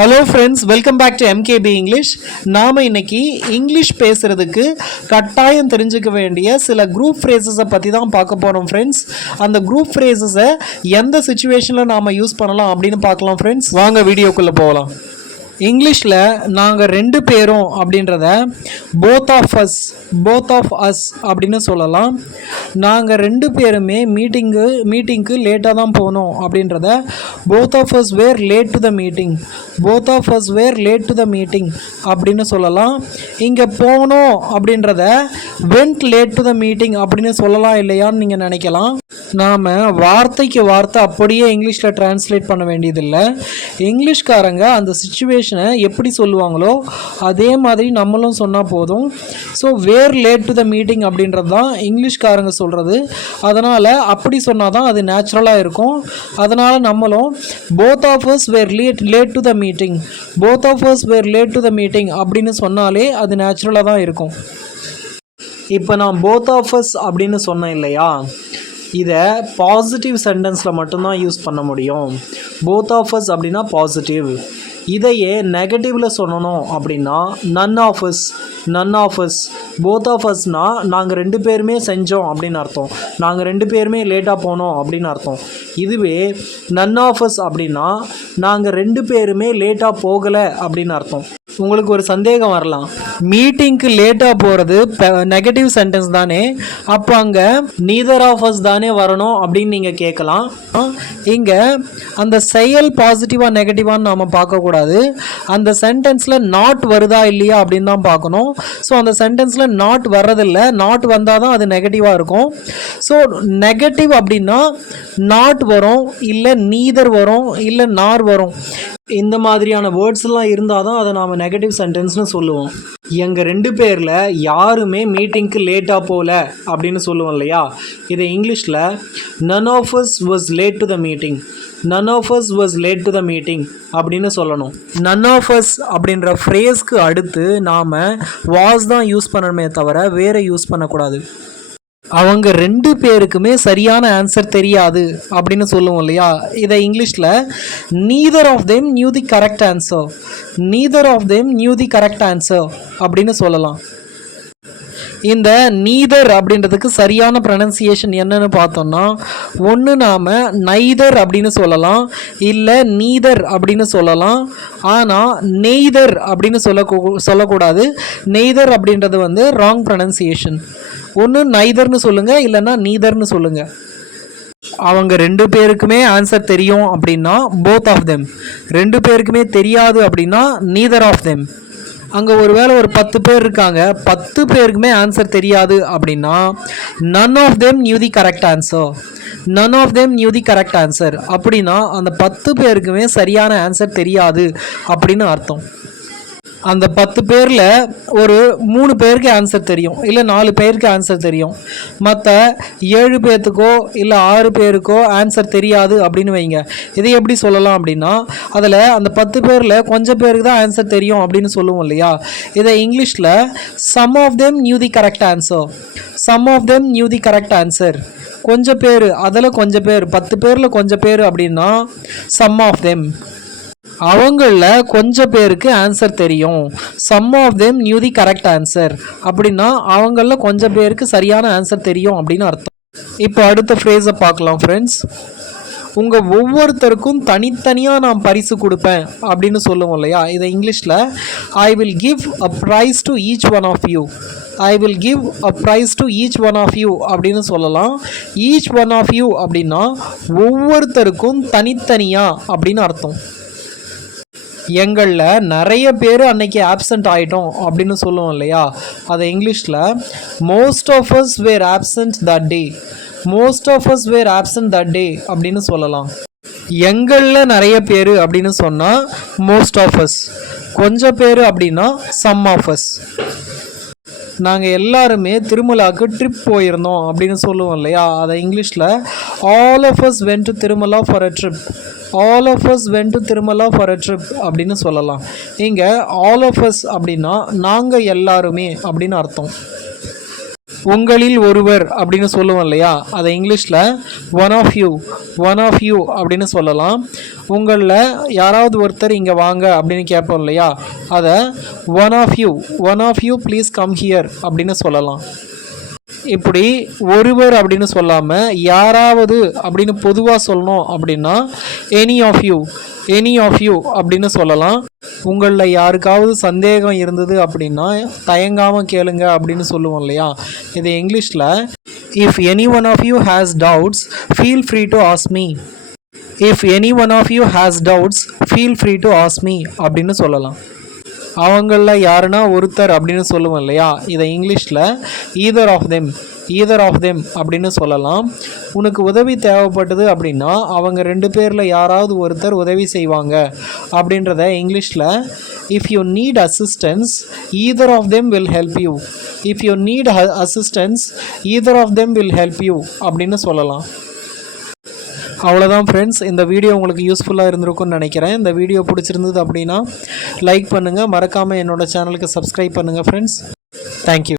Hello friends, welcome back to MKB English. நாம் இன்னைக்கு English பேசுகிறதுக்கு கட்டாயம் தெரிஞ்சுக்க வேண்டிய சில குரூப் ஃப்ரேசஸை பற்றி தான் பார்க்க போகிறோம் ஃப்ரெண்ட்ஸ். அந்த குரூப் ஃப்ரேசஸை எந்த சுச்சுவேஷனில் நாம் யூஸ் பண்ணலாம் அப்படின்னு பார்க்கலாம் ஃப்ரெண்ட்ஸ். வாங்க வீடியோக்குள்ளே போகலாம். இங்கிலீஷில் நாங்கள் ரெண்டு பேரும் அப்படின்றத போத் ஆஃப் அஸ் அப்படின்னு சொல்லலாம். நாங்கள் ரெண்டு பேருமே மீட்டிங்க்கு லேட்டாக தான் போனோம் அப்படின்றத both of us were late to the meeting அப்படின்னு சொல்லலாம். இங்கே போனோம் அப்படின்றத went late to the meeting அப்படின்னு சொல்லலாம் இல்லையான்னு நீங்கள் நினைக்கலாம். நாம் வார்த்தைக்கு வார்த்தை அப்படியே இங்கிலீஷில் டிரான்ஸ்லேட் பண்ண வேண்டியதில்லை. இங்கிலீஷ்காரங்க அந்த சுச்சுவேஷனை எப்படி சொல்லுவாங்களோ அதே மாதிரி நம்மளும் சொன்னால் போதும். So were late to the meeting அப்படின்றது தான் இங்கிலீஷ்காரங்க சொல்கிறது. அதனால் அப்படி சொன்னால் தான் அது நேச்சுரலாக இருக்கும். அதனால் நம்மளும் both of us were late to the meeting அப்படின்னு சொன்னாலே அது நேச்சுரலாக தான் இருக்கும். இப்போ நான் போத் ஆஃப் அஸ் அப்படின்னு சொன்னேன் இல்லையா, இதை பாசிட்டிவ் சென்டென்ஸில் மட்டும்தான் யூஸ் பண்ண முடியும். போத் ஆஃப் அஸ் அப்படின்னா பாசிட்டிவ். இதையே நெகட்டிவில் சொல்லணும் அப்படின்னா none of us. Both of அஸ்னால் நாங்கள் ரெண்டு பேருமே செஞ்சோம் அப்படின்னு அர்த்தம். நாங்கள் ரெண்டு பேருமே லேட்டாக போனோம் அப்படின்னு அர்த்தம். இதுவே நன் ஆஃப் அஸ் அப்படின்னா நாங்கள் ரெண்டு பேருமே லேட்டாக போகலை அப்படின்னு அர்த்தம். உங்களுக்கு ஒரு சந்தேகம் வரலாம், மீட்டிங்க்கு லேட்டாக போகிறது நெகட்டிவ் சென்டென்ஸ் தானே, அப்போ அங்கே நீதர் ஆஃப் அஸ் தானே வரணும் அப்படின்னு நீங்கள் கேட்கலாம். இங்கே அந்த செயல் பாசிட்டிவாக நெகட்டிவான்னு நாம் பார்க்கக்கூடாது. அந்த சென்டென்ஸில் நாட் வருதா இல்லையா அப்படின்னு தான் பார்க்கணும். ஸோ அந்த சென்டென்ஸில் நாட் வர்றதில்லை. நாட் வந்தால் தான் அது நெகட்டிவாக இருக்கும். ஸோ நெகட்டிவ் அப்படின்னா நாட் வரும், இல்லை நீதர் வரும், இல்லை நார் வரும். இந்த மாதிரியான வேர்ட்ஸ்லாம் இருந்தால் தான் அதை நாம் நெகட்டிவ் சென்டென்ஸ்னு சொல்லுவோம். எங்கள் ரெண்டு பேரில் யாருமே மீட்டிங்க்கு லேட்டாக போகல அப்படின்னு சொல்லுவோம் இல்லையா, இதை இங்கிலீஷில் none of us was late to the meeting அப்படின்னு சொல்லணும். நன் ஆஃப் அஸ் அப்படின்ற ஃப்ரேஸ்க்கு அடுத்து நாம் வாஸ் தான் யூஸ் பண்ணணுமே தவிர வேறு யூஸ் பண்ணக்கூடாது. அவங்க ரெண்டு பேருக்குமே சரியான ஆன்சர் தெரியாது அப்படின்னு சொல்லுவோம் இல்லையா, இதை இங்கிலீஷில் neither of them knew the correct answer அப்படின்னு சொல்லலாம். இந்த நீதர் அப்படின்றதுக்கு சரியான ப்ரொனன்சியேஷன் என்னன்னு பார்த்தோம்னா, ஒன்று நாம் நைதர் அப்படின்னு சொல்லலாம், இல்லை நீதர் அப்படின்னு சொல்லலாம். ஆனால் நெய்தர் அப்படின்னு சொல்லக்கூடாது. நெய்தர் அப்படின்றது ராங் ப்ரொனன்சியேஷன். ஒன்று நைதர்னு சொல்லுங்கள், இல்லைன்னா நீதர்னு சொல்லுங்கள். அவங்க ரெண்டு பேருக்குமே ஆன்சர் தெரியும் அப்படின்னா போத் ஆஃப் தெம். ரெண்டு பேருக்குமே தெரியாது அப்படின்னா நீதர் ஆஃப் தெம். அங்கே ஒருவேளை ஒரு 10 பேர் இருக்காங்க, 10 பேருக்குமே ஆன்சர் தெரியாது அப்படின்னா none of them knew the correct answer அப்படின்னா அந்த 10 பேருக்குமே சரியான ஆன்சர் தெரியாது அப்படின்னு அர்த்தம். அந்த 10 பேரில் ஒரு 3 பேருக்கு ஆன்சர் தெரியும், இல்லை 4 பேருக்கு ஆன்சர் தெரியும். மற்ற 7 பேர்த்துக்கோ இல்லை 6 பேருக்கோ ஆன்சர் தெரியாது அப்படின்னு வைங்க. இதை எப்படி சொல்லலாம் அப்படின்னா, அதில் அந்த 10 பேரில் கொஞ்சம் பேருக்கு தான் ஆன்சர் தெரியும் அப்படின்னு சொல்லுவோம் இல்லையா, இதை இங்கிலீஷில் some of them knew the correct answer. கொஞ்சம் பேர், அதில் கொஞ்சம் பேர், 10 பேரில் கொஞ்சம் பேர் அப்படின்னா சம் ஆஃப் தெம். அவங்களில் கொஞ்சம் பேருக்கு ஆன்சர் தெரியும். Some of them knew the correct answer அப்படின்னா அவங்களில் கொஞ்சம் பேருக்கு சரியான ஆன்சர் தெரியும் அப்படின்னு அர்த்தம். இப்போ அடுத்த ஃப்ரேஸை பார்க்கலாம் ஃப்ரெண்ட்ஸ். உங்கள் ஒவ்வொருத்தருக்கும் தனித்தனியாக நான் பரிசு கொடுப்பேன் அப்படின்னு சொல்லுவோம் இல்லையா, இதை இங்கிலீஷில் I will give a prize to each one of you அப்படின்னு சொல்லலாம். ஈச் ஒன் ஆஃப் யூ அப்படின்னா ஒவ்வொருத்தருக்கும் தனித்தனியாக அப்படின்னு அர்த்தம். எங்களில் நிறைய பேர் அன்னைக்கு ஆப்சண்ட் ஆகிட்டோம் அப்படின்னு சொல்லுவோம் இல்லையா, அதை இங்கிலீஷில் most of us were absent that day அப்படின்னு சொல்லலாம். எங்களில் நிறைய பேர் அப்படின்னு சொன்னால் மோஸ்ட் ஆஃப் அஸ், கொஞ்சம் பேர் அப்படின்னா சம் ஆஃப் அஸ். நாங்கள் எல்லாருமே திருமலாவுக்கு ட்ரிப் போயிருந்தோம் அப்படின்னு சொல்லுவோம் இல்லையா, அதை இங்கிலீஷில் all of us went to Tirumala for a trip அப்படின்னு சொல்லலாம். இங்கே ஆல் ஆஃப் அஸ் அப்படின்னா நாங்கள் எல்லாருமே அப்படின்னு அர்த்தம். உங்களில் ஒருவர் அப்படின்னு சொல்லுவோம் இல்லையா, அதை இங்கிலீஷில் ஒன் ஆஃப் யூ அப்படின்னு சொல்லலாம். உங்களில் யாராவது ஒருத்தர் இங்கே வாங்க அப்படின்னு கேட்போம் இல்லையா, அதை one of you please come here அப்படின்னு சொல்லலாம். இப்படி ஒருவர் அப்படின்னு சொல்லாமல் யாராவது அப்படின்னு பொதுவாக சொல்லணும் அப்படின்னா எனி ஆஃப் யூ அப்படின்னு சொல்லலாம். உங்களில் யாருக்காவது சந்தேகம் இருந்தது அப்படின்னா தயங்காமல் கேளுங்க அப்படின்னு சொல்லுவோம் இல்லையா, இது இங்கிலீஷில் if any one of you has doubts feel free to ask me. If any one of you has doubts feel free to ask me அப்படின்னு சொல்லலாம். அவங்களில் யாருன்னா ஒருத்தர் அப்படின்னு சொல்லுவோம் இல்லையா, இதை இங்கிலீஷில் ஈதர் ஆஃப் தெம் அப்படின்னு சொல்லலாம். உனக்கு உதவி தேவைப்பட்டது அப்படின்னா அவங்க 2 பேரில் யாராவது ஒருத்தர் உதவி செய்வாங்க அப்படின்றத இங்கிலீஷில் if you need assistance either of them will help you. If you need assistance either of them will help you அப்படின்னு சொல்லலாம். அவ்வளோதான் ஃப்ரெண்ட்ஸ், இந்த வீடியோ உங்களுக்கு யூஸ்ஃபுல்லாக இருந்திருக்கும்னு நினைக்கிறேன். இந்த வீடியோ பிடிச்சிருந்தது அப்படின்னா லைக் பண்ணுங்கள், மறக்காமல் என்னோடய சேனலுக்கு சப்ஸ்கிரைப் பண்ணுங்கள் ஃப்ரெண்ட்ஸ். தேங்க்யூ.